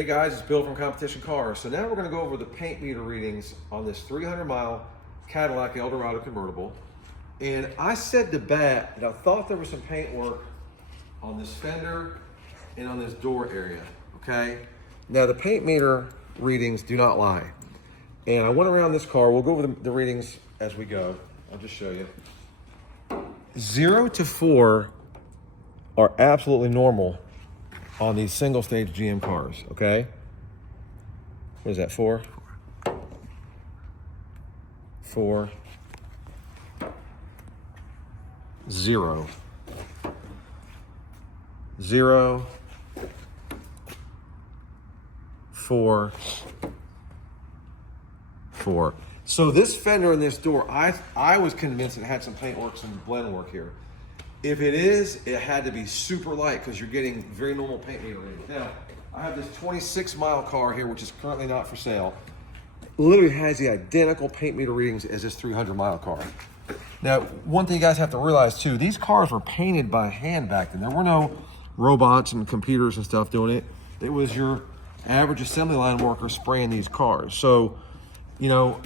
Hey guys, it's Bill from Competition Cars. So now we're going to go over the paint meter readings on this 300-mile Cadillac Eldorado convertible. And I said to bat that I thought there was some paint work on this fender and on this door area, okay? Now the paint meter readings do not lie. And I went around this car. We'll go over the readings as we go. I'll just show you. 0 to 4 are absolutely normal on these single stage GM cars, okay? What is that, 4? 4. 0. 0. 4. 4. So this fender and this door, I was convinced it had some paint work, some blend work here. If it is, it had to be super light because you're getting very normal paint meter readings. Now, I have this 26-mile car here, which is currently not for sale. Literally has the identical paint meter readings as this 300-mile car. Now, one thing you guys have to realize too, these cars were painted by hand back then. There were no robots and computers and stuff doing it. It was your average assembly line worker spraying these cars. So, you know,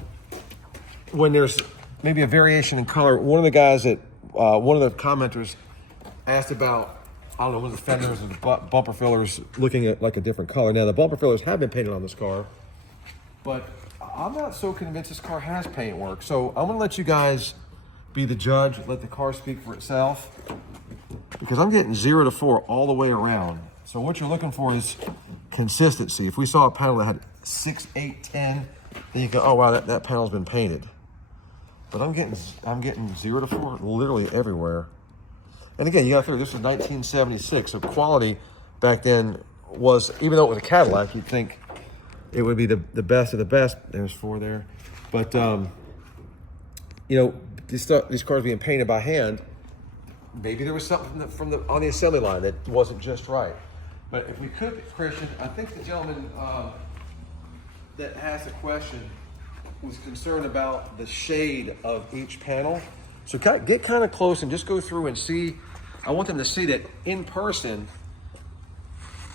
when there's maybe a variation in color, one of the guys that one of the commenters asked about, I don't know, was the fenders or the bumper fillers looking at like a different color. Now the bumper fillers have been painted on this car, but I'm not so convinced this car has paint work. So I'm gonna let you guys be the judge, let the car speak for itself, because I'm getting 0 to 4 all the way around. So what you're looking for is consistency. If we saw a panel that had 6, 8, 10, then you go, oh wow, that panel's been painted. But I'm getting 0 to 4 literally everywhere. And again, you gotta figure this was 1976, so quality back then was, even though it was a Cadillac, you'd think it would be the best of the best. There's 4 there. But you know, these cars being painted by hand, maybe there was something on the assembly line that wasn't just right. But if we could, Christian, I think the gentleman that asked the question was concerned about the shade of each panel. So get kind of close and just go through and see. I want them to see that in person,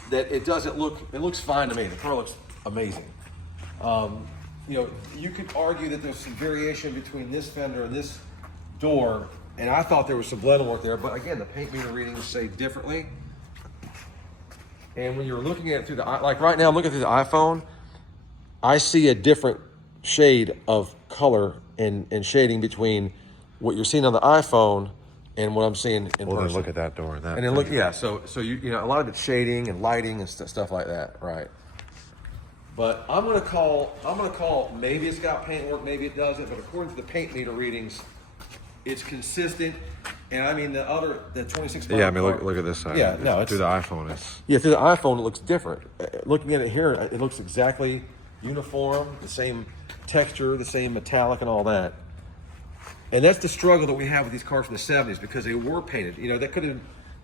that it looks fine to me. The car looks amazing. You know, you could argue that there's some variation between this fender and this door, and I thought there was some blend work there, but again, the paint meter readings say differently. And when you're looking at it through like right now, looking through the iPhone, I see a different shade of color and shading between what you're seeing on the iPhone and what I'm seeing in person. Then look at that door. And then look, yeah. So you know, a lot of it's shading and lighting and stuff like that, right? But I'm gonna call. Maybe it's got paint work, maybe it doesn't. But according to the paint meter readings, it's consistent. And I mean the 26. Yeah, I mean look at this side. Yeah, no, it's through the iPhone. Through the iPhone it looks different. Looking at it here, it looks exactly uniform, the same texture, the same metallic and all that. And that's the struggle that we have with these cars from the 70s, because they were painted. You know, that could have,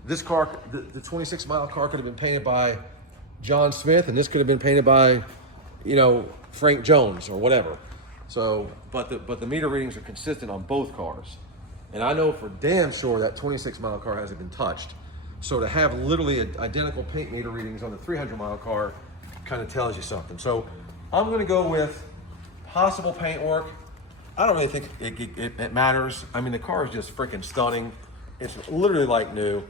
this car, the 26-mile car could have been painted by John Smith, and this could have been painted by, you know, Frank Jones or whatever. So, but the meter readings are consistent on both cars. And I know for damn sure that 26-mile car hasn't been touched. So to have literally identical paint meter readings on the 300-mile car kind of tells you something. So I'm gonna go with possible paint work. I don't really think it matters. I mean, the car is just freaking stunning. It's literally like new.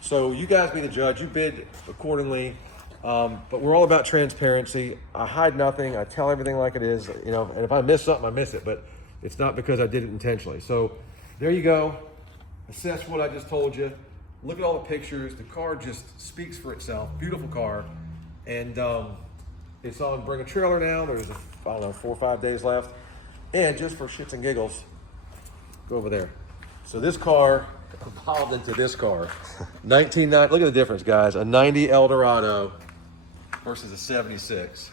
So you guys be the judge. You bid accordingly. But we're all about transparency. I hide nothing. I tell everything like it is. You know, and if I miss something, I miss it. But it's not because I did it intentionally. So there you go. Assess what I just told you. Look at all the pictures. The car just speaks for itself. Beautiful car. And it's on Bring a Trailer now. There's, I don't know, 4 or 5 days left. And just for shits and giggles, go over there. So this car evolved into this car. 1990, look at the difference, guys. A 90 Eldorado versus a 76.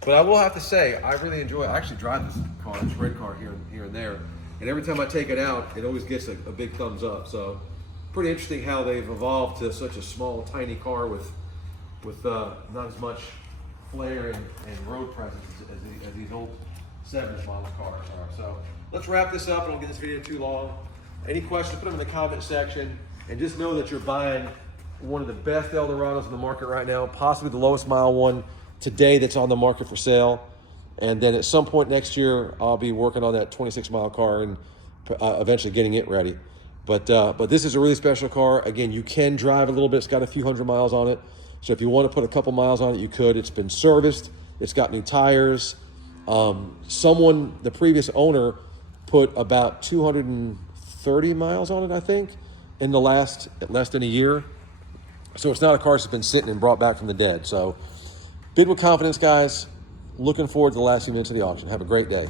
But I will have to say, I really enjoy it. I actually drive this car, this red car here and there. And every time I take it out, it always gets a big thumbs up. So pretty interesting how they've evolved to such a small, tiny car with not as much flair and road presence as these old 70s model cars are. So let's wrap this up. I don't get this video too long. Any questions, put them in the comment section. And just know that you're buying one of the best Eldorados in the market right now, possibly the lowest mile one today that's on the market for sale. And then at some point next year, I'll be working on that 26-mile car and eventually getting it ready. But this is a really special car. Again, you can drive a little bit. It's got a few hundred miles on it. So if you want to put a couple miles on it, you could. It's been serviced. It's got new tires. The previous owner, put about 230 miles on it, I think, in the less than a year. So it's not a car that's been sitting and brought back from the dead. So bid with confidence, guys. Looking forward to the last few minutes of the auction. Have a great day.